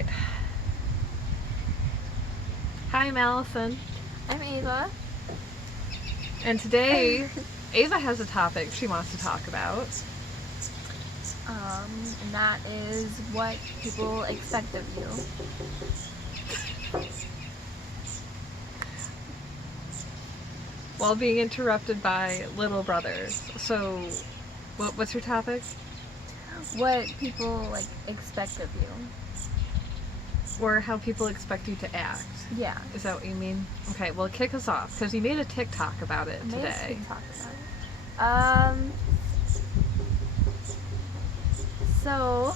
Alright. Hi, I'm Allison. I'm Ava. And today, Ava has a topic she wants to talk about. And that is what people expect of you. While being interrupted by little brothers. So, what's your topic? What people expect of you. Or how people expect you to act. Yeah. Is that what you mean? Okay, well, kick us off, because you made a TikTok about it today. I made a TikTok about it. So,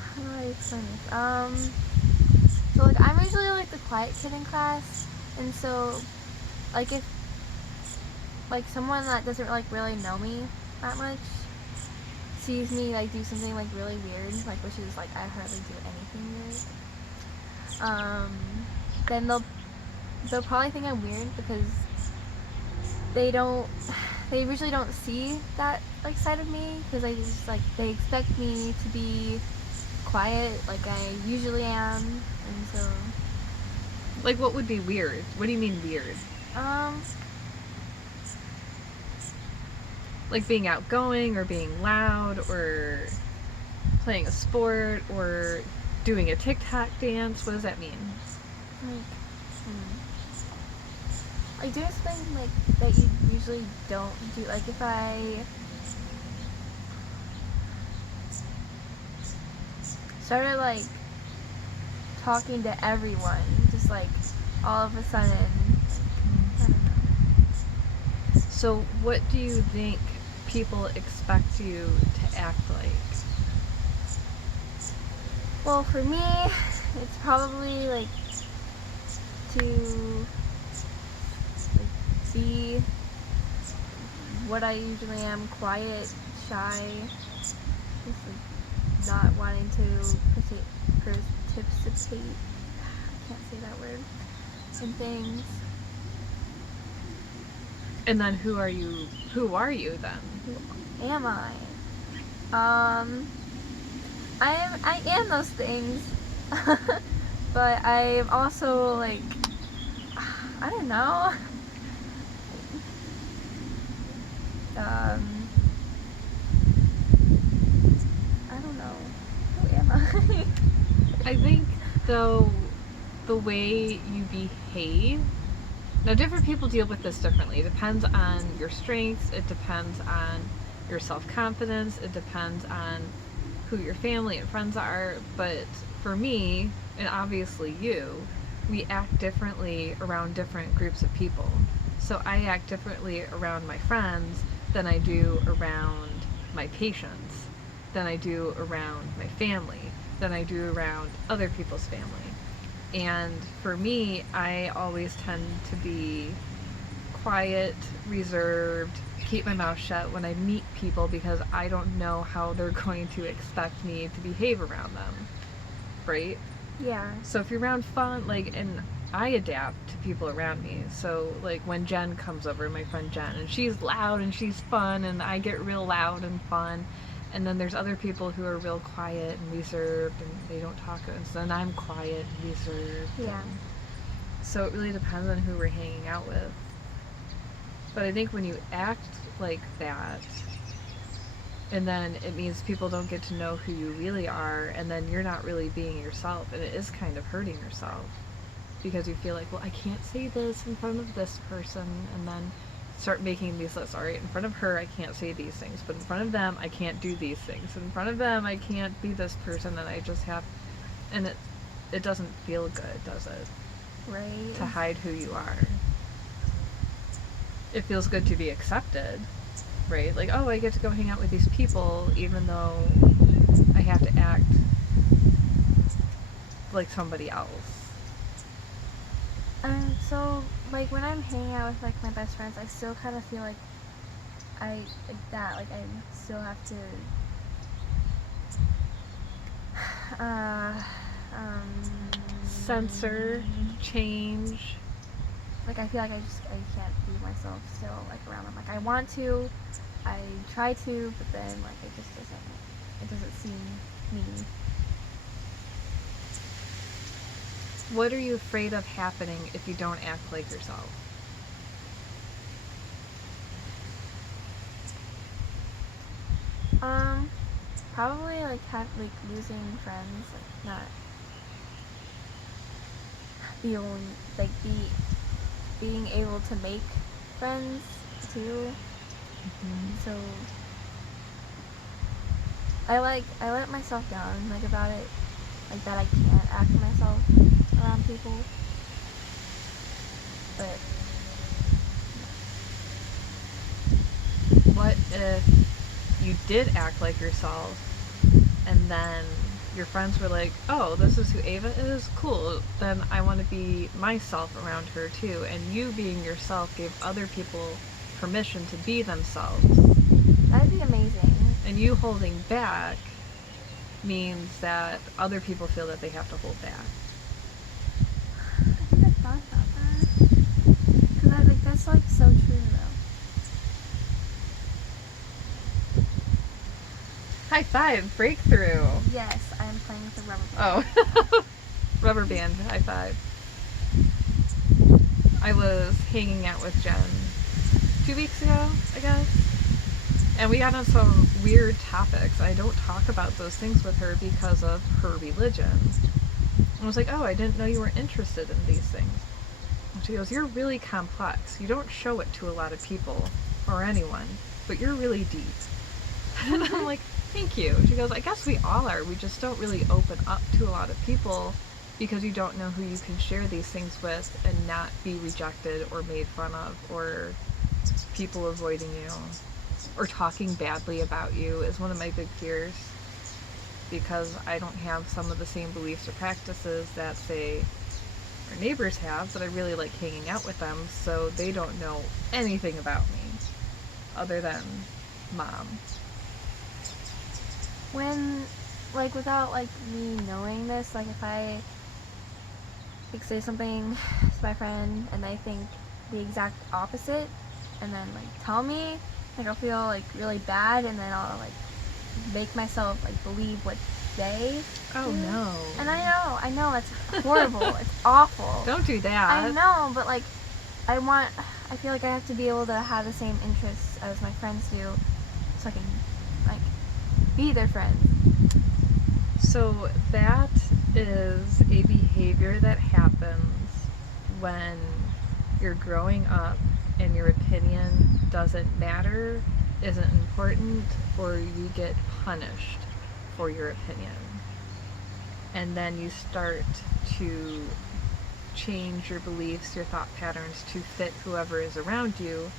how do I explain this? So I'm usually the quiet kid in class, and so if someone that doesn't really know me that much sees me do something really weird, which is I hardly do anything weird. Then they'll probably think I'm weird because they usually don't see that side of me, because I just they expect me to be quiet like I usually am, and so what would be weird? What do you mean weird? Being outgoing, or being loud, or playing a sport, or doing a TikTok dance. What does that mean? doing something that you usually don't do. If I started talking to everyone, just all of a sudden, I don't know. So what do you think people expect you to act like? Well, for me, it's probably to be what I usually am: quiet, shy, just not wanting to participate. I can't say that word. In things. And then who are you then? Who am I? I am those things. But I'm also I don't know. I don't know. Who am I? I think, though, the way you behave. Now, different people deal with this differently. It depends on your strengths. It depends on your self-confidence. It depends on who your family and friends are. But for me, and obviously you, we act differently around different groups of people. So I act differently around my friends than I do around my patients, than I do around my family, than I do around other people's family. And for me, I always tend to be quiet, reserved, keep my mouth shut when I meet people, because I don't know how they're going to expect me to behave around them. Right? Yeah. So if you're around fun, and I adapt to people around me. So, when Jen comes over, my friend Jen, and she's loud and she's fun, and I get real loud and fun. And then there's other people who are real quiet and reserved, and they don't talk. And so then I'm quiet and reserved. Yeah. So it really depends on who we're hanging out with. But I think when you act like that, and then it means people don't get to know who you really are, and then you're not really being yourself, and it is kind of hurting yourself, because you feel well, I can't say this in front of this person, and then start making these lists. All right, in front of her I can't say these things, but in front of them I can't do these things, in front of them I can't be this person, and I just have, and it doesn't feel good, does it? Right. To hide who you are. It feels good to be accepted, right? Oh, I get to go hang out with these people even though I have to act like somebody else. So when I'm hanging out with my best friends, I still kind of feel I still have to censor, change. I feel I can't be myself still around them. I want to, I try to, but then it just doesn't seem me. What are you afraid of happening if you don't act like yourself? Probably losing friends, like not being like being able to make friends too. So I let myself down about it, like that I can't act myself around people. But What if you did act like yourself and then your friends were like, oh, this is who Ava is? Cool. Then I want to be myself around her too. And you being yourself gave other people permission to be themselves. that'd be amazing. And you holding back means that other people feel that they have to hold back. I think I thought about that. Because I think that's like so true though. High five, breakthrough. Yes, I am playing with a rubber band. Oh, rubber band, high five. I was hanging out with Jen 2 weeks ago, I guess. And we got on some weird topics. I don't talk about those things with her because of her religion. I was like, oh, I didn't know you were interested in these things. And she goes, you're really complex. You don't show it to a lot of people or anyone, but you're really deep. And I'm like, thank you. She goes, I guess we all are. We just don't really open up to a lot of people because you don't know who you can share these things with and not be rejected or made fun of or people avoiding you or talking badly about you is one of my big fears because I don't have some of the same beliefs or practices that, say, our neighbors have, but I really like hanging out with them, so they don't know anything about me other than Mom. When, without, me knowing this, if I, say something to my friend and they think the exact opposite and then, tell me, I'll feel, really bad and then I'll, make myself, believe what they Oh, do. no. And I know, it's horrible. It's awful. Don't do that. I know, but, I feel like I have to be able to have the same interests as my friends do so I can, be their friend. So that is a behavior that happens when you're growing up and your opinion doesn't matter, isn't important, or you get punished for your opinion. And then you start to change your beliefs, your thought patterns to fit whoever is around you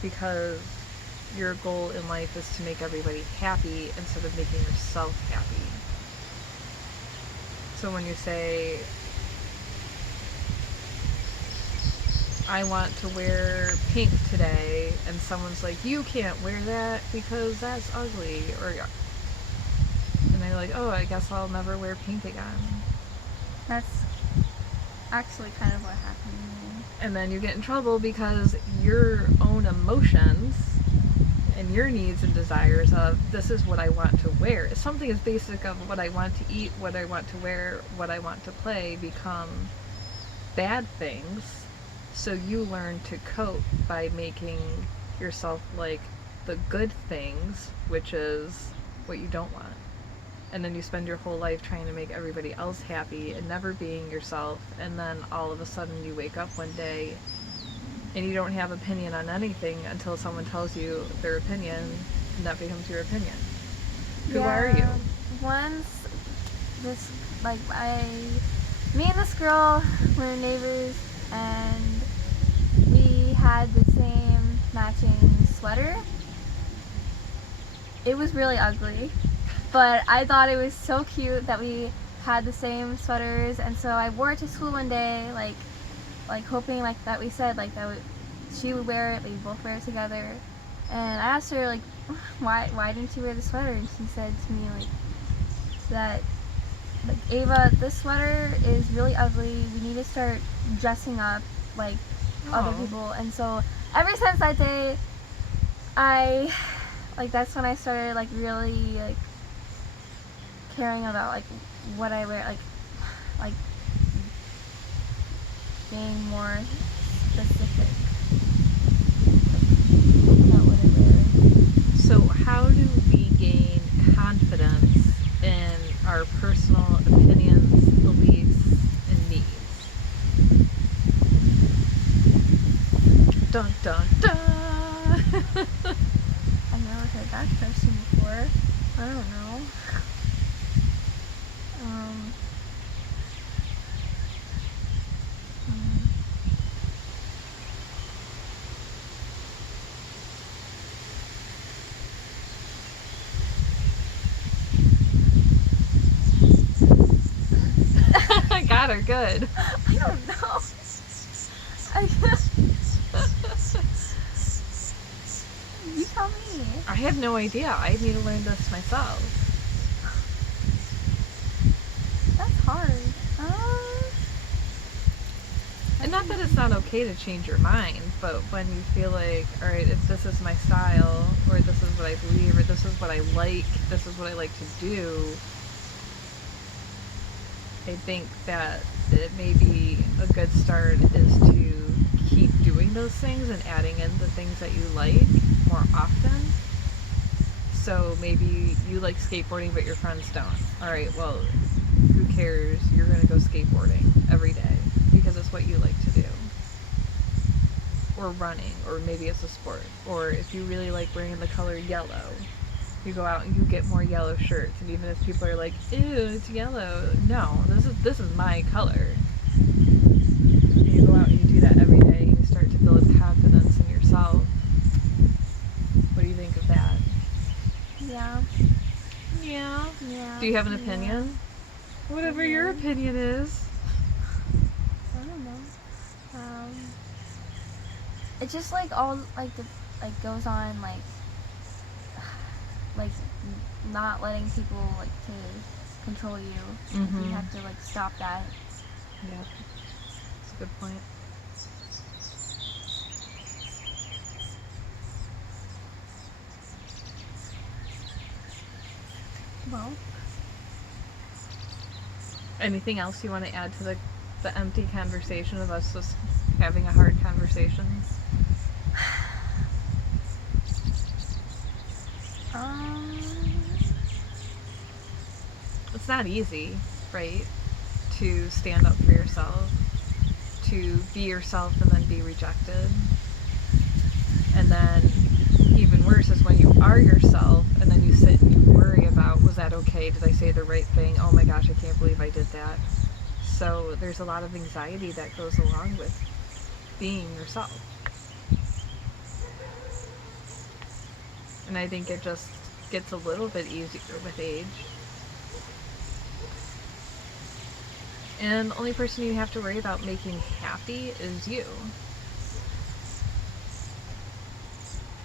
because your goal in life is to make everybody happy instead of making yourself happy. So when you say, I want to wear pink today, and someone's like, you can't wear that because that's ugly, and they're like, oh, I guess I'll never wear pink again. That's actually kind of what happened to me. And then you get in trouble because your own emotions and your needs and desires of this is what I want to wear. If something as basic of what I want to eat, what I want to wear, what I want to play become bad things. So you learn to cope by making yourself like the good things, which is what you don't want. And then you spend your whole life trying to make everybody else happy and never being yourself. And then all of a sudden you wake up one day and you don't have opinion on anything until someone tells you their opinion, and that becomes your opinion. Who are you? Once me and this girl were neighbors, and we had the same matching sweater. It was really ugly, but I thought it was so cute that we had the same sweaters, and so I wore it to school one day, hoping that we said she would wear it, we both wear it together. And I asked her why didn't you wear the sweater? And she said to me that Ava, this sweater is really ugly. We need to start dressing up like other people. And so ever since that day, that's when I started really caring about what I wear, being more specific about what I wear. So how do we gain confidence in our personal opinions, beliefs, and needs? Dun dun dun! I've never heard that question before. I don't know. I got her good. I don't know. You tell me. I have no idea. I need to learn this myself. That's hard. And not that it's not okay to change your mind, but when you feel like, all right, if this is my style, or this is what I believe, or this is what I like, this is what I like to do, I think that it may be a good start is to keep doing those things and adding in the things that you like more often. So maybe you like skateboarding, but your friends don't. All right, well, who cares? You're going to go skateboarding every day because it's what you like to do. Or running, or maybe it's a sport. Or if you really like wearing the color yellow, you go out and you get more yellow shirts. And even if people are like, ew, it's yellow. No, this is my color. And you go out and you do that every day and you start to build confidence in yourself. What do you think of that? Yeah. Yeah. Yeah. Do you have an opinion? Whatever your opinion is. I don't know. It's just like all like the like goes on like not letting people like to control you. Like, you have to like stop that. Yeah. That's a good point. Well, anything else you want to add to the empty conversation of us just having a hard conversation? It's not easy, right? To stand up for yourself, to be yourself and then be rejected. And then even worse is when you are yourself and then you sit and you worry about, was that okay? Did I say the right thing? Oh my gosh, I can't believe I did that. So there's a lot of anxiety that goes along with being yourself. And I think it just gets a little bit easier with age. And the only person you have to worry about making happy is you.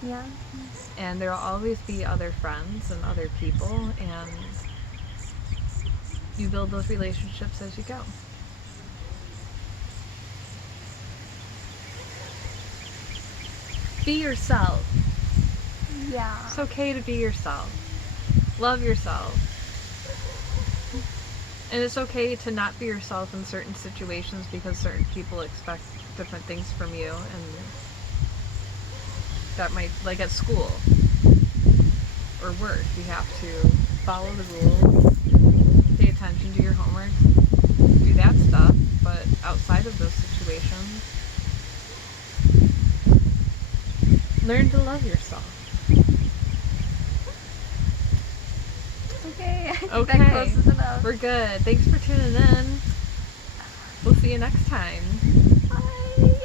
yeah. And there will always be other friends and other people, and you build those relationships as you go. Be yourself. Yeah. It's okay to be yourself. Love yourself. And it's okay to not be yourself in certain situations because certain people expect different things from you, and that might, like at school or work, you have to follow the rules, pay attention to your homework, do that stuff, but outside of those situations, learn to love yourself. Okay. I think Okay. that closes enough. We're good. Thanks for tuning in. We'll see you next time. Bye.